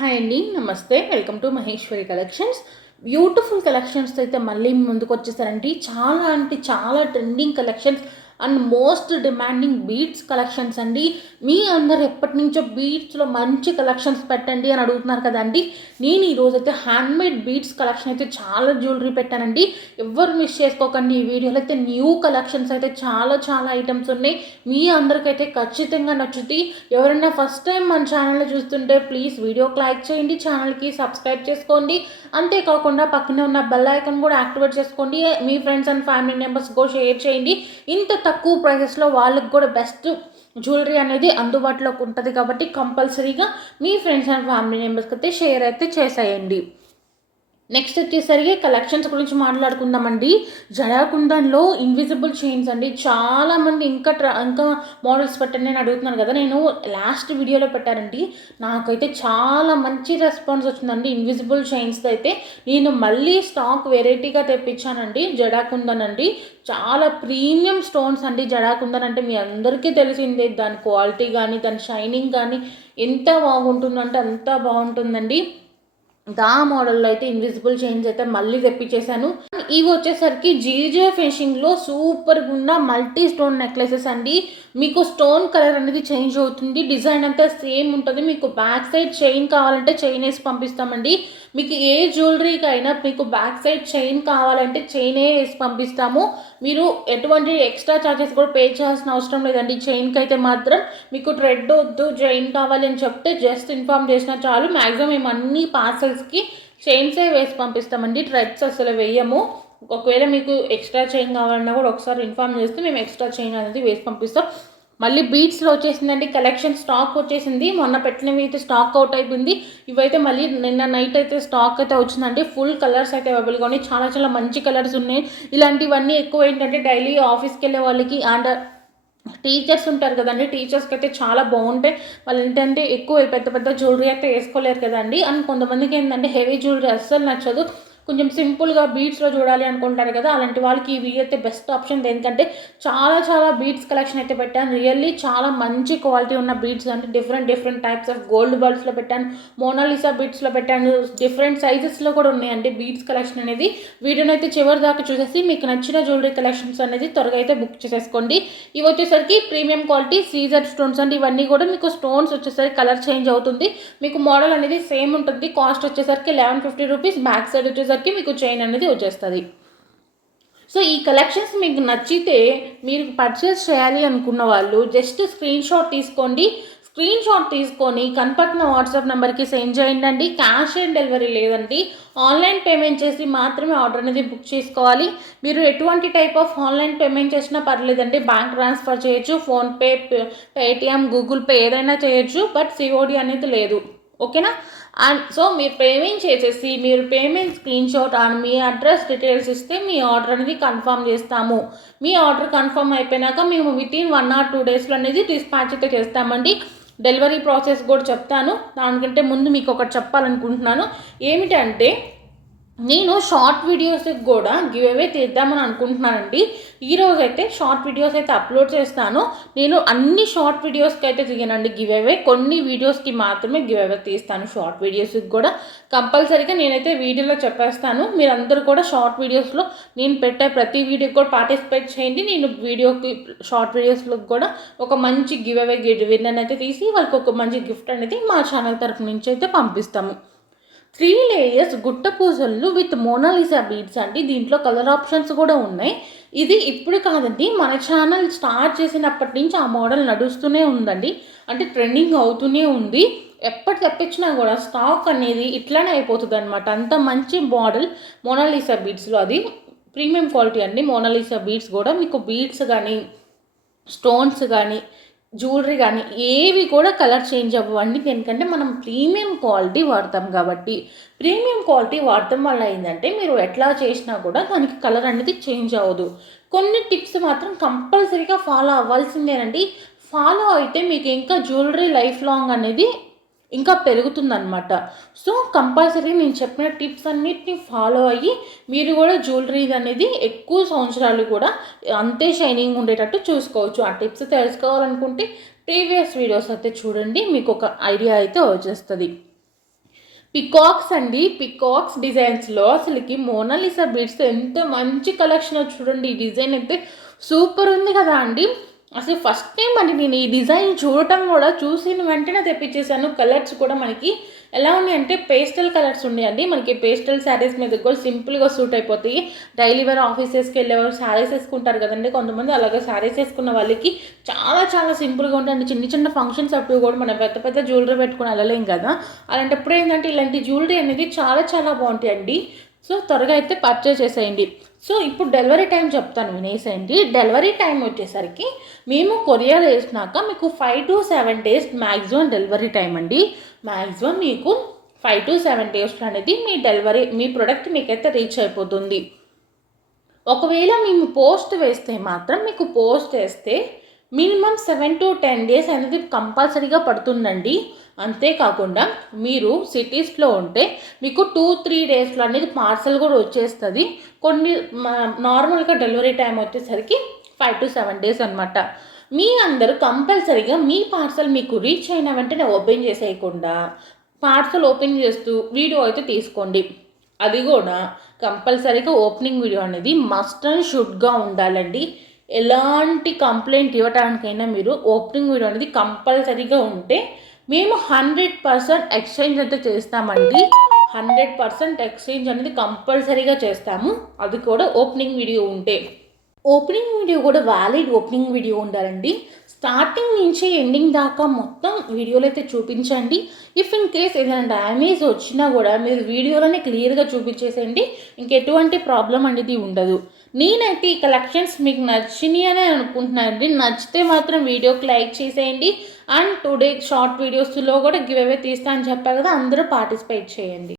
Hi అండి, నమస్తే. Welcome to Maheshwari collections. Beautiful collections అయితే మళ్ళీ ముందుకు వచ్చేసారండి. చాలా అంటే చాలా trending collections and most demanding beads collections అండి. మీ అందరు ఎప్పటి నుంచో బీడ్స్లో మంచి కలెక్షన్స్ పెట్టండి అని అడుగుతున్నారు కదండి. నేను ఈరోజు అయితే హ్యాండ్మేడ్ బీడ్స్ కలెక్షన్ అయితే చాలా జ్యువెలరీ పెట్టానండి. ఎవరు మిస్ చేసుకోకండి. ఈ వీడియోలో అయితే న్యూ కలెక్షన్స్ అయితే చాలా చాలా ఐటమ్స్ ఉన్నాయి. మీ అందరికైతే ఖచ్చితంగా నచ్చుతాయి. ఎవరైనా ఫస్ట్ టైం మన ఛానల్ని చూస్తుంటే ప్లీజ్ వీడియోకి లైక్ చేయండి, ఛానల్కి సబ్స్క్రైబ్ చేసుకోండి. అంతేకాకుండా పక్కనే ఉన్న బెల్ ఐకాన్ కూడా యాక్టివేట్ చేసుకోండి. మీ ఫ్రెండ్స్ అండ్ ఫ్యామిలీ మెంబర్స్ కూడా షేర్ చేయండి. ఇంత తక్కువ ప్రైసెస్లో వాళ్ళకి కూడా బెస్ట్ జ్యువెలరీ అనేది అందుబాటులోకి ఉంటుంది కాబట్టి కంపల్సరీగా మీ ఫ్రెండ్స్ అండ్ ఫ్యామిలీ మెంబర్స్కి అయితే షేర్ అయితే చేసేయండి. నెక్స్ట్ వచ్చేసరికి కలెక్షన్స్ గురించి మాట్లాడుకుందామండి. జడాకుందంలో ఇన్విజిబుల్ చైన్స్ అండి. చాలామంది ఇంకా మోడల్స్ పెట్టండి అని అడుగుతున్నారు కదా. నేను లాస్ట్ వీడియోలో పెట్టానండి. నాకైతే చాలా మంచి రెస్పాన్స్ వచ్చిందండి. ఇన్విజిబుల్ చైన్స్ అయితే నేను మళ్ళీ స్టాక్ వెరైటీగా తెప్పించానండి. జడాకుందన్ అండి, చాలా ప్రీమియం స్టోన్స్ అండి. జడాకుందన్ అంటే మీ అందరికీ తెలిసిందే. దాని క్వాలిటీ కానీ దాని షైనింగ్ కానీ ఎంత బాగుంటుందంటే అంత బాగుంటుందండి. దా మోడల్లో అయితే ఇన్విజిబుల్ చైన్స్ అయితే మళ్ళీ తెప్పించేశాను. ఇవి వచ్చేసరికి జీజే ఫినిషింగ్లో సూపర్గా ఉన్న మల్టీ స్టోన్ నెక్లెసెస్ అండి. మీకు స్టోన్ కలర్ అనేది చేంజ్ అవుతుంది, డిజైన్ అంతా సేమ్ ఉంటుంది. మీకు బ్యాక్ సైడ్ చైన్ కావాలంటే చైన్ వేసి పంపిస్తామండి. మీకు ఏ జ్యువెలరీకి అయినా మీకు బ్యాక్ సైడ్ చైన్ కావాలంటే చైనే వేసి పంపిస్తాము. మీరు ఎటువంటి ఎక్స్ట్రా ఛార్జెస్ కూడా పే చేయాల్సిన అవసరం లేదండి. చైన్కి అయితే మాత్రం మీకు థ్రెడ్ వద్దు, చైన్ కావాలి అని చెప్తే జస్ట్ ఇన్ఫామ్ చేసినా చాలు. మ్యాక్సిమం మేము అన్ని పార్సల్స్కి చైన్సే వేసి పంపిస్తామండి, థ్రెడ్స్ అసలు వేయము. ఒకవేళ మీకు ఎక్స్ట్రా చైన్ కావాలన్నా కూడా ఒకసారి ఇన్ఫామ్ చేస్తే మేము ఎక్స్ట్రా చైన్ అనేది వేసి పంపిస్తాం. మళ్ళీ బీట్స్లో వచ్చేసిందండి కలెక్షన్. స్టాక్ వచ్చేసింది. మొన్న పెట్టినవి అయితే స్టాక్ అవుట్ అయిపోయింది. ఇవైతే మళ్ళీ నిన్న నైట్ అయితే స్టాక్ అయితే వచ్చిందండి. ఫుల్ కలర్స్ అయితే అవైలబుల్గా ఉన్నాయి. చాలా చాలా మంచి కలర్స్ ఉన్నాయి. ఇలాంటివన్నీ ఎక్కువ ఏంటంటే డైలీ ఆఫీస్కి వెళ్ళే వాళ్ళకి అండ్ టీచర్స్ ఉంటారు కదండి, టీచర్స్కి అయితే చాలా బాగుంటాయి. వాళ్ళు ఏంటంటే ఎక్కువ పెద్ద పెద్ద జ్యువెలరీ అయితే వేసుకోలేరు కదండి. అండ్ కొంతమందికి ఏంటంటే హెవీ జ్యువెలరీ అస్సలు నచ్చదు, కొంచెం సింపుల్గా బీట్స్లో చూడాలి అనుకుంటారు కదా. అలాంటి వాళ్ళకి ఇవి అయితే బెస్ట్ ఆప్షన్. ఎందుకంటే చాలా చాలా బీట్స్ కలెక్షన్ అయితే పెట్టాను. రియల్లీ చాలా మంచి క్వాలిటీ ఉన్న బీట్స్ అంటే డిఫరెంట్ టైప్స్ ఆఫ్ గోల్డ్ బల్బ్స్లో పెట్టాను, మోనాలిసా బీట్స్లో పెట్టాను. డిఫరెంట్ సైజెస్లో కూడా ఉన్నాయండి బీట్స్ కలెక్షన్ అనేది. వీడియోని అయితే చివరి దాకా చూసేసి మీకు నచ్చిన జ్యువెలరీ కలెక్షన్స్ అనేది త్వరగా అయితే బుక్ చేసేసుకోండి. ఇవి వచ్చేసరికి ప్రీమియం క్వాలిటీ సీజర్ స్టోన్స్ అండి. ఇవన్నీ కూడా మీకు స్టోన్స్ వచ్చేసరికి కలర్ చేంజ్ అవుతుంది. మీకు మోడల్ అనేది సేమ్ ఉంటుంది. కాస్ట్ వచ్చేసరికి 1150 రూపీస్. బ్యాక్ సైడ్ వచ్చేసరికి మీకు చైన్ అనేది వచ్చేస్తుంది. సో ఈ కలెక్షన్స్ మీకు నచ్చితే మీరు పర్చేస్ చేయాలి అనుకున్న వాళ్ళు జస్ట్ స్క్రీన్ షాట్ తీసుకోండి. స్క్రీన్ షాట్ తీసుకొని కనపడుతున్న వాట్సాప్ నెంబర్కి సెండ్ చేయండి. క్యాష్ ఆన్ డెలివరీ లేదండి. ఆన్లైన్ పేమెంట్ చేసి మాత్రమే ఆర్డర్ అనేది బుక్ చేసుకోవాలి. మీరు ఎటువంటి టైప్ ఆఫ్ ఆన్లైన్ పేమెంట్ చేసినా పర్లేదండి. బ్యాంక్ ట్రాన్స్ఫర్ చేయొచ్చు, ఫోన్పే, పేటిఎం, గూగుల్ పే ఏదైనా చేయొచ్చు. బట్ సిఓడి అనేది లేదు. ఓకేనా? అండ్ సో మీరు పేమెంట్ చేసేసి మీరు payment screen shot and me address details ఇస్తే మీ ఆర్డర్ అనేది కన్ఫర్మ్ చేస్తాము. మీ ఆర్డర్ కన్ఫర్మ్ అయిపోయినాక మేము వితిన్ 1 or 2 డేస్లో అనేది డిస్పాచ్ అయితే చేస్తామండి. డెలివరీ ప్రాసెస్ కూడా చెప్తాను. దానికంటే ముందు మీకు ఒకటి చెప్పాలనుకుంటున్నాను. ఏమిటంటే నేను షార్ట్ వీడియోస్కి కూడా గివ్ అవే తీద్దామని అనుకుంటున్నానండి. ఈరోజు అయితే షార్ట్ వీడియోస్ అయితే అప్లోడ్ చేస్తాను. నేను అన్ని షార్ట్ వీడియోస్కి అయితే తీయనండి గివ్ అవే. కొన్ని వీడియోస్కి మాత్రమే గివ్ అవే తీస్తాను. షార్ట్ వీడియోస్కి కూడా కంపల్సరీగా నేనైతే వీడియోలో చెప్పేస్తాను. మీరందరూ కూడా షార్ట్ వీడియోస్లో నేను పెట్టే ప్రతి వీడియోకి కూడా పార్టిసిపేట్ చేయండి. నేను వీడియోకి షార్ట్ వీడియోస్లో కూడా ఒక మంచి గివ్ అవే విన్నర్ అయితే తీసి వాళ్ళకి ఒక మంచి గిఫ్ట్ అనేది మా ఛానల్ తరఫు నుంచి అయితే పంపిస్తాము. 3 layers గుట్ట పూసలు విత్ మోనాలిసా బీడ్స్ అండి. దీంట్లో కలర్ ఆప్షన్స్ కూడా ఉన్నాయి. ఇది ఇప్పుడు కాదండి, మన ఛానల్ స్టార్ట్ చేసినప్పటి నుంచి ఆ మోడల్ నడుస్తూనే ఉందండి. అంటే ట్రెండింగ్ అవుతూనే ఉంది. ఎప్పటి తెప్పించినా కూడా స్టాక్ అనేది ఇట్లానే అయిపోతుంది అనమాట. అంత మంచి మోడల్ మోనాలిసా బీడ్స్లో. అది ప్రీమియం క్వాలిటీ అండి. మోనాలిసా బీడ్స్ కూడా మీకు బీడ్స్ కానీ స్టోన్స్ కానీ జ్యువెలరీ కానీ ఏవి కూడా కలర్ చేంజ్ అవ్వండి. ఎందుకంటే మనం ప్రీమియం క్వాలిటీ వాడతాం కాబట్టి. ప్రీమియం క్వాలిటీ వాడటం వల్ల ఏంటంటే మీరు ఎట్లా చేసినా కూడా దానికి కలర్ అనేది చేంజ్ అవ్వదు. కొన్ని టిప్స్ మాత్రం కంపల్సరీగా ఫాలో అవ్వాల్సిందేనండి. ఫాలో అయితే మీకు ఇంకా జ్యువెలరీ లైఫ్ లాంగ్ అనేది ఇంకా పెరుగుతుందన్నమాట. సో కంపల్సరీ నేను చెప్పిన టిప్స్ అన్నిటిని ఫాలో అయ్యి మీరు కూడా జ్యువెలరీ అనేది ఎక్కువ సంవత్సరాలు కూడా అంతే షైనింగ్ ఉండేటట్టు చూసుకోవచ్చు. ఆ టిప్స్ తెలుసుకోవాలనుకుంటే ప్రీవియస్ వీడియోస్ అయితే చూడండి, మీకు ఒక ఐడియా అయితే వచ్చేస్తుంది. పికాక్స్ అండి. పికాక్స్ డిజైన్స్లో అసలుకి మోనాలిసా బీడ్స్ ఎంత మంచి కలెక్షన్ చూడండి. ఈ డిజైన్ అయితే సూపర్ ఉంది కదా అండి. అసలు ఫస్ట్ టైం అండి నేను ఈ డిజైన్ చూడటం కూడా, చూసిన వెంటనే తెప్పించేసాను. కలర్స్ కూడా మనకి ఎలా ఉన్నాయంటే పేస్టల్ కలర్స్ ఉన్నాయండి. మనకి పేస్టల్ శారీస్ మీద కూడా సింపుల్గా సూట్ అయిపోతాయి. డైలీ వేర్ ఆఫీసెస్కి వెళ్ళేవారు శారీస్ వేసుకుంటారు కదండి కొంతమంది, అలాగే శారీస్ వేసుకున్న వాళ్ళకి చాలా చాలా సింపుల్గా ఉంటాయండి. చిన్న చిన్న ఫంక్షన్స్ అప్పుడు కూడా మనం పెద్ద పెద్ద జ్యువెలరీ పెట్టుకుని వెళ్ళలేం కదా, అలాంటప్పుడు ఏంటంటే ఇలాంటి జ్యువెలరీ అనేది చాలా చాలా బాగుంటాయండి. సో త్వరగా అయితే పర్చేస్ చేసేయండి. సో ఇప్పుడు డెలివరీ టైం చెప్తాను వినేసేయండి. డెలివరీ టైం వచ్చేసరికి మేము కొరియర్ వేసినాక మీకు 5 to 7 days maximum delivery time అండి. మ్యాక్సిమం మీకు 5 to 7 days అనేది మీ ప్రొడక్ట్ మీకైతే రీచ్ అయిపోతుంది. ఒకవేళ మేము పోస్ట్ వేస్తే మాత్రం మీకు పోస్ట్ వేస్తే మినిమం 7 to 10 days అనేది కంపల్సరీగా పడుతుందండి. అంతేకాకుండా మీరు సిటీస్లో ఉంటే మీకు 2-3 daysలో అనేది పార్సల్ కూడా వచ్చేస్తుంది. కొన్ని నార్మల్గా డెలివరీ టైం వచ్చేసరికి 5 to 7 days అనమాట. మీ అందరూ కంపల్సరీగా మీ పార్సల్ మీకు రీచ్ అయిన వెంటనే ఓపెన్ చేసేయకుండా పార్సల్ ఓపెన్ చేస్తూ వీడియో అయితే తీసుకోండి. అది కూడా కంపల్సరీగా ఓపెనింగ్ వీడియో అనేది మస్ట్ అండ్ షుడ్గా ఉండాలండి. ఎలాంటి కంప్లైంట్ ఇవ్వడానికైనా మీరు ఓపెనింగ్ వీడియో అనేది కంపల్సరీగా ఉంటే మేము 100% ఎక్స్చేంజ్ అయితే చేస్తామండి. 100% ఎక్స్చేంజ్ అనేది కంపల్సరీగా చేస్తాము. అది కూడా ఓపెనింగ్ వీడియో ఉంటే. ఓపెనింగ్ వీడియో కూడా వ్యాలిడ్ ఓపెనింగ్ వీడియో ఉండాలండి. స్టార్టింగ్ నుంచి ఎండింగ్ దాకా మొత్తం వీడియోలో అయితే చూపించండి. ఇఫ్ ఇన్ కేస్ ఏదైనా డ్యామేజ్ వచ్చినా కూడా మీరు వీడియోలోనే క్లియర్గా చూపించేసేయండి. ఇంకెటువంటి ప్రాబ్లం అనేది ఉండదు. నేనైతే ఈ కలెక్షన్స్ మీకు నచ్చినాయి అని అనుకుంటున్నానండి. నచ్చితే మాత్రం వీడియోకి లైక్ చేసేయండి. అండ్ టుడే షార్ట్ వీడియోస్లో కూడా గివ్ అవే తీస్తా అని చెప్పా కదా, అందరూ పార్టిసిపేట్ చేయండి.